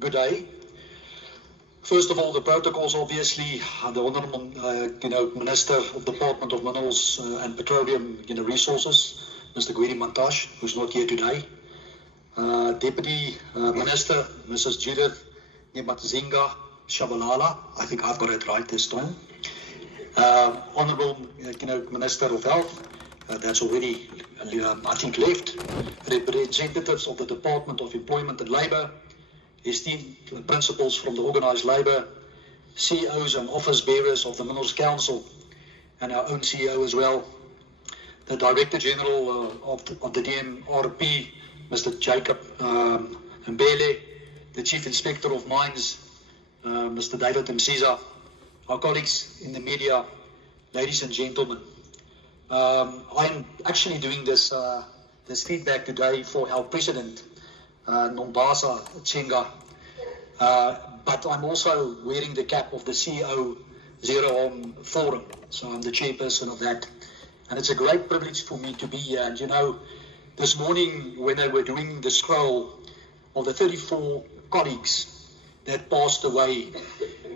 Good day. First of all, the protocols, obviously, the Honourable, Minister of Department of Minerals and Petroleum, Resources, Mr. Gwedi Montash, who's not here today. Deputy Minister, Mrs. Judith Nyamatzinga Shabalala, I think I've got it right this time. Honourable, Minister of Health, that's already, I think, left. Representatives of the Department of Employment and Labour, esteemed principals from the organised labour, CEOs and office bearers of the Minerals Council, and our own CEO as well, the Director General of the DMRP, Mr. Jacob Mbele, the Chief Inspector of Mines, Mr. David Msiza, our colleagues in the media, ladies and gentlemen. I'm actually doing this feedback today for our President, Nombasa Tsinga, but I'm also wearing the cap of the CEO Zero Harm Forum, so I'm the chairperson of that, and it's a great privilege for me to be here. And this morning when they were doing the scroll of the 34 colleagues that passed away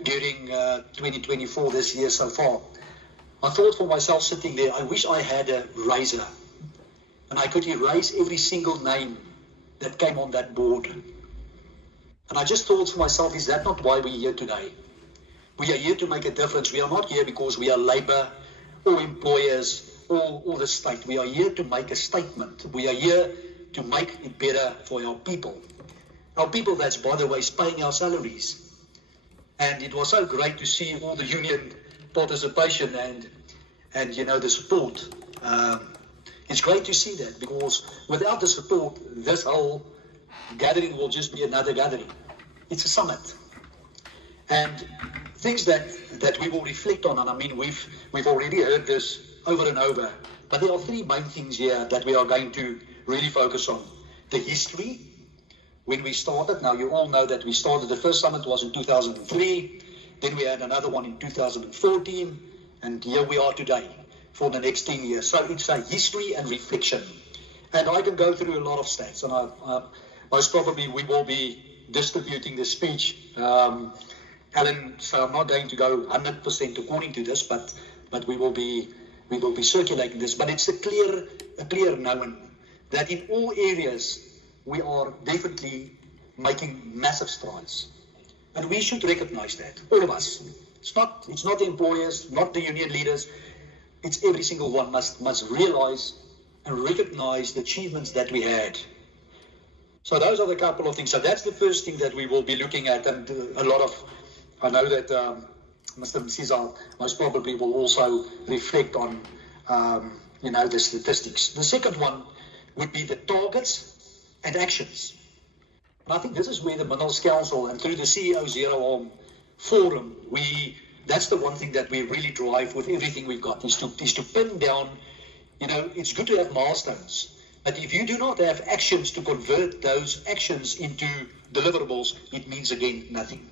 during 2024 this year so far, I thought for myself sitting there, I wish I had a razor and I could erase every single name that came on that board. And I just thought to myself, is that not why we're here today? We are here to make a difference. We are not here because we are labour or employers or the state. We are here to make a statement. We are here to make it better for our people. Our people, that's, by the way, is paying our salaries. And it was so great to see all the union participation and the support. It's great to see that, because without the support, this whole gathering will just be another gathering. It's a summit. And things that we will reflect on, and I mean, we've already heard this over and over, but there are three main things here that we are going to really focus on. The history, when we started. Now, you all know that we started, the first summit was in 2003, then we had another one in 2014, and here we are today for the next 10 years. So it's a history and reflection. And I can go through a lot of stats, and most probably we will be distributing the speech, Alan, so I'm not going to go 100% according to this, but we will be circulating this. But it's a clear knowing that in all areas we are definitely making massive strides. And we should recognize that, all of us. It's not the employers, not the union leaders. It's every single one must realize and recognize the achievements that we had. So those are the couple of things. So that's the first thing that we will be looking at, and I know that Mr. Msiza most probably will also reflect on, the statistics. The second one would be the targets and actions. And I think this is where the Minerals Council and through the CEO Zero Harm Forum, that's the one thing that we really drive with everything we've got, is to pin down, it's good to have milestones, but if you do not have actions to convert those actions into deliverables, it means again nothing.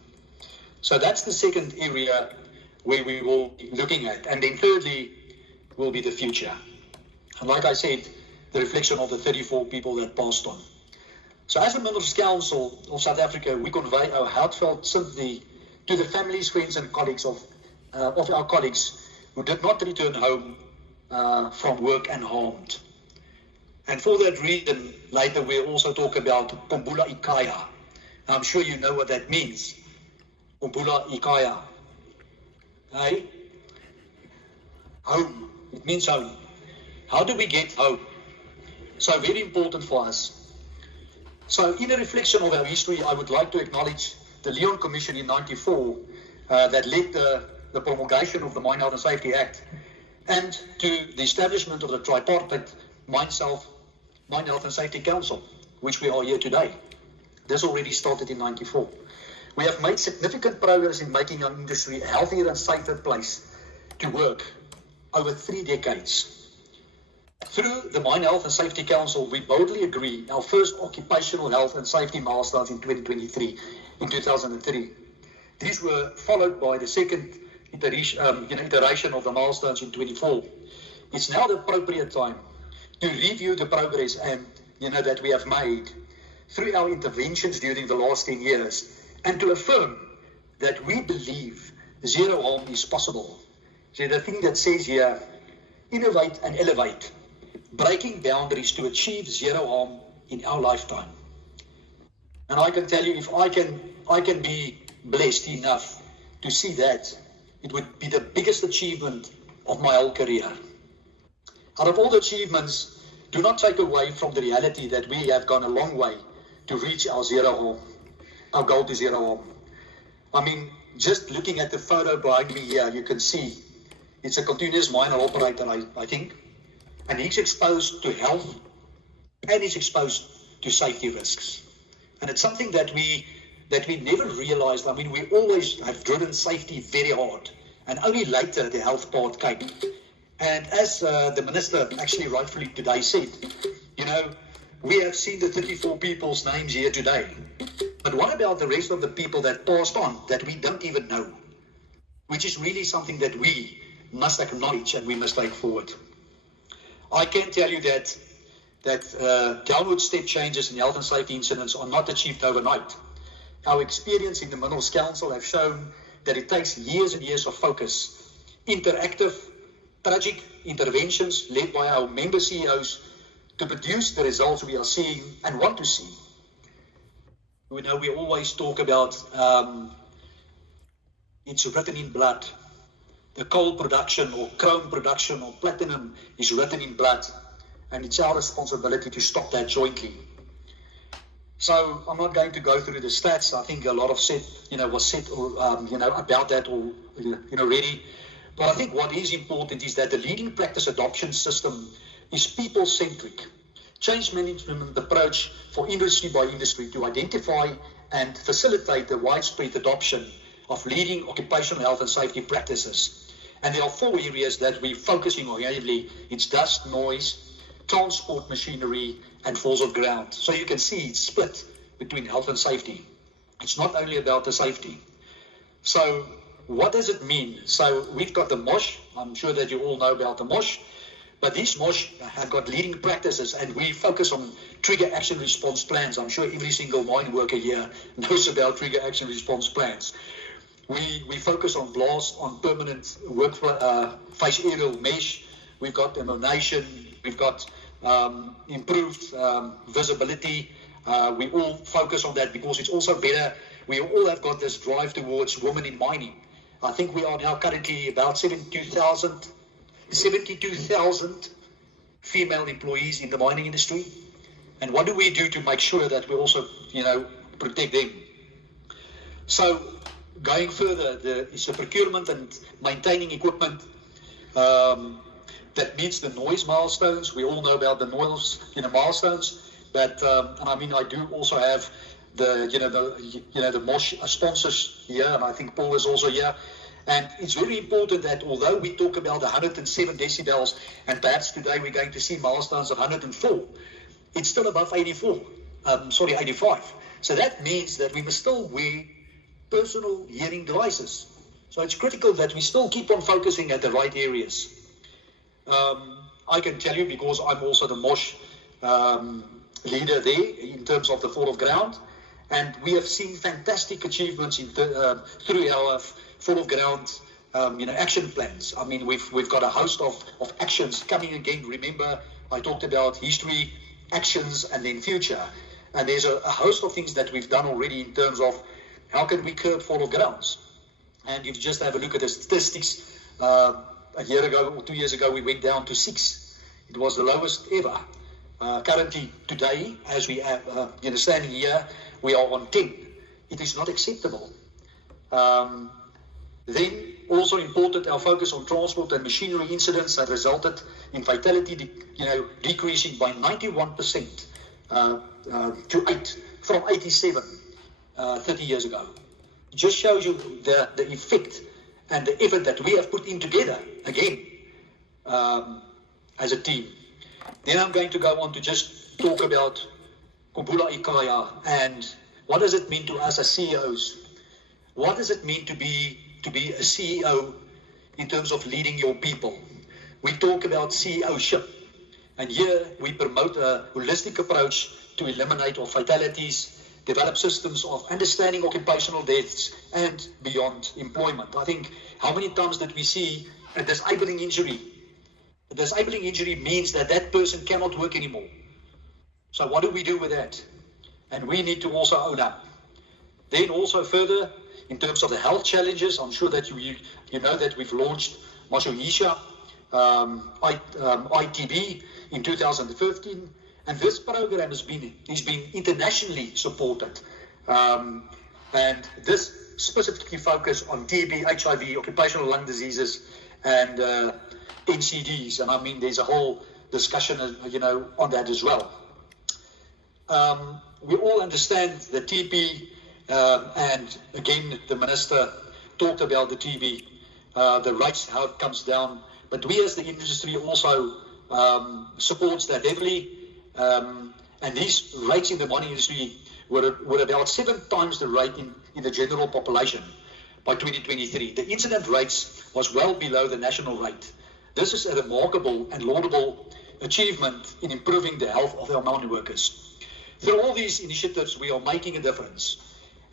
So that's the second area where we will be looking at. And then thirdly will be the future. And like I said, the reflection of the 34 people that passed on. So as the Minerals Council of South Africa, we convey our heartfelt sympathy to the families, friends and colleagues of our colleagues who did not return home from work unharmed. And for that reason, later we'll also talk about Kumbula Ikaya. I'm sure you know what that means. Kumbula Ikaya. Hey? Home. It means home. How do we get home? So very important for us. So in a reflection of our history, I would like to acknowledge the Leon Commission in '94 that led the promulgation of the Mine Health and Safety Act, and to the establishment of the Tripartite Mine Health and Safety Council, which we are here today. This already started in '94. We have made significant progress in making our industry a healthier and safer place to work over 3 decades. Through the Mine Health and Safety Council, we boldly agree our first occupational health and safety milestones in 2023, in 2003. These were followed by the second iteration of the milestones in 24. It's now the appropriate time to review the progress and that we have made, through our interventions during the last 10 years, and to affirm that we believe zero harm is possible. So the thing that says here, innovate and elevate, breaking boundaries to achieve zero harm in our lifetime. And I can tell you, if I can be blessed enough to see that, it would be the biggest achievement of my whole career. Out of all the achievements, do not take away from the reality that we have gone a long way to reach our zero harm, our goal to zero harm. I mean, just looking at the photo behind me here, you can see it's a continuous miner operator, I think, and he's exposed to health and he's exposed to safety risks. And it's something that we never realized. I mean, we always have driven safety very hard, and only later the health part came. And as the minister actually rightfully today said, you know, we have seen the 34 people's names here today. But what about the rest of the people that passed on that we don't even know? Which is really something that we must acknowledge and we must take forward. I can tell you that downward step changes in health and safety incidents are not achieved overnight. Our experience in the Minerals Council have shown that it takes years and years of focus, interactive, tragic interventions led by our member CEOs to produce the results we are seeing and want to see. We know we always talk about it's written in blood. The coal production or chrome production or platinum is written in blood, and it's our responsibility to stop that jointly. So I'm not going to go through the stats. I think a lot of was said about that already. But I think what is important is that the leading practice adoption system is people-centric. Change management approach for industry by industry to identify and facilitate the widespread adoption of leading occupational health and safety practices. And there are 4 areas that we're focusing on heavily. It's dust, noise, transport machinery, and falls of ground. So you can see it's split between health and safety. It's not only about the safety. So what does it mean? So we've got the MOSH. I'm sure that you all know about the MOSH. But these MOSH have got leading practices, and we focus on trigger action response plans. I'm sure every single mine worker here knows about trigger action response plans. We focus on blast, on permanent face aerial mesh. We've got emulation. We've got improved visibility. We all focus on that because it's also better. We all have got this drive towards women in mining. I think we are now currently about 72,000 female employees in the mining industry. And what do we do to make sure that we also, protect them? So going further, it's the procurement and maintaining equipment that meets the noise milestones. We all know about the noise, milestones. But and I mean, I do also have the MOSH sponsors here, and I think Paul is also here. And it's very important that although we talk about 107 decibels, and perhaps today we're going to see milestones of 104, it's still above 85. So that means that we must still wear personal hearing devices. So it's critical that we still keep on focusing at the right areas. I can tell you, because I'm also the MOSH leader there in terms of the fall of ground, and we have seen fantastic achievements through our fall of ground action plans. I mean, we've got a host of actions coming again. Remember, I talked about history, actions, and then future. And there's a host of things that we've done already in terms of how can we curb fall of grounds. And if you just have a look at the statistics, a year ago or 2 years ago, we went down to 6. It was the lowest ever. Currently, today, as we have, standing here, we are on 10. It is not acceptable. Then, also important, our focus on transport and machinery incidents that resulted in fatality, decreasing by 91% to 8 from 87 30 years ago. It just shows you the effect and the effort that we have put in together, again, as a team. Then I'm going to go on to just talk about Kumbula Ikaya and what does it mean to us as CEOs? What does it mean to be a CEO in terms of leading your people? We talk about CEOship, and here we promote a holistic approach to eliminate all fatalities, develop systems of understanding occupational deaths and beyond employment. I think how many times did we see a disabling injury? A disabling injury means that that person cannot work anymore. So what do we do with that? And we need to also own up. Then also further, in terms of the health challenges, I'm sure that you know that we've launched Mashohisha ITB in 2015, and this program has been internationally supported. And this specifically focused on TB, HIV, occupational lung diseases, and NCDs. And I mean, there's a whole discussion, on that as well. We all understand the TB, and again, the minister talked about the TB, the rates, how it comes down. But we as the industry also supports that heavily. And these rates in the mining industry were about 7 times the rate in the general population by 2023. The incident rates was well below the national rate. This is a remarkable and laudable achievement in improving the health of our mining workers. Through all these initiatives, we are making a difference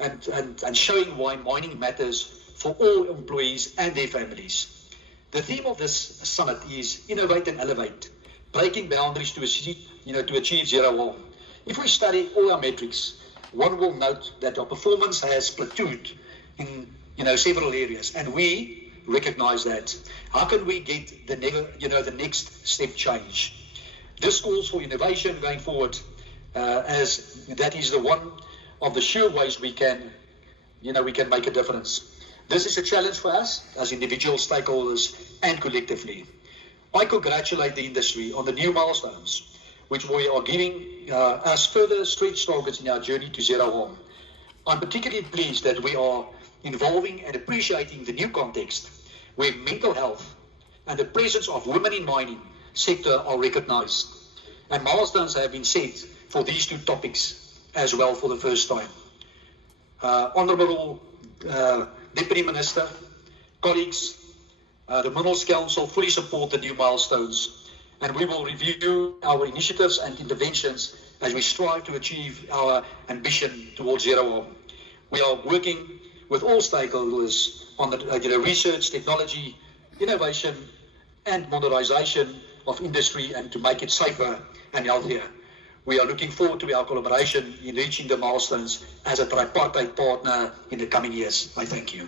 and showing why mining matters for all employees and their families. The theme of this summit is innovate and elevate, breaking boundaries to achieve zero harm. If we study all our metrics, one will note that our performance has plateaued in several areas, and we recognize that. How can we get the next step change? This calls for innovation going forward, as that is the one of the sure ways we can make a difference. This is a challenge for us as individual stakeholders and collectively. I congratulate the industry on the new milestones, which we are giving us further stretch targets in our journey to zero harm. I'm particularly pleased that we are involving and appreciating the new context where mental health and the presence of women in mining sector are recognized. And milestones have been set for these two topics as well for the first time. Honourable Deputy Minister, colleagues, the Minerals Council fully support the new milestones, and we will review our initiatives and interventions as we strive to achieve our ambition towards zero harm. We are working with all stakeholders on the research, technology, innovation, and modernisation of industry, and to make it safer and healthier. We are looking forward to our collaboration in reaching the milestones as a tripartite partner in the coming years. I thank you.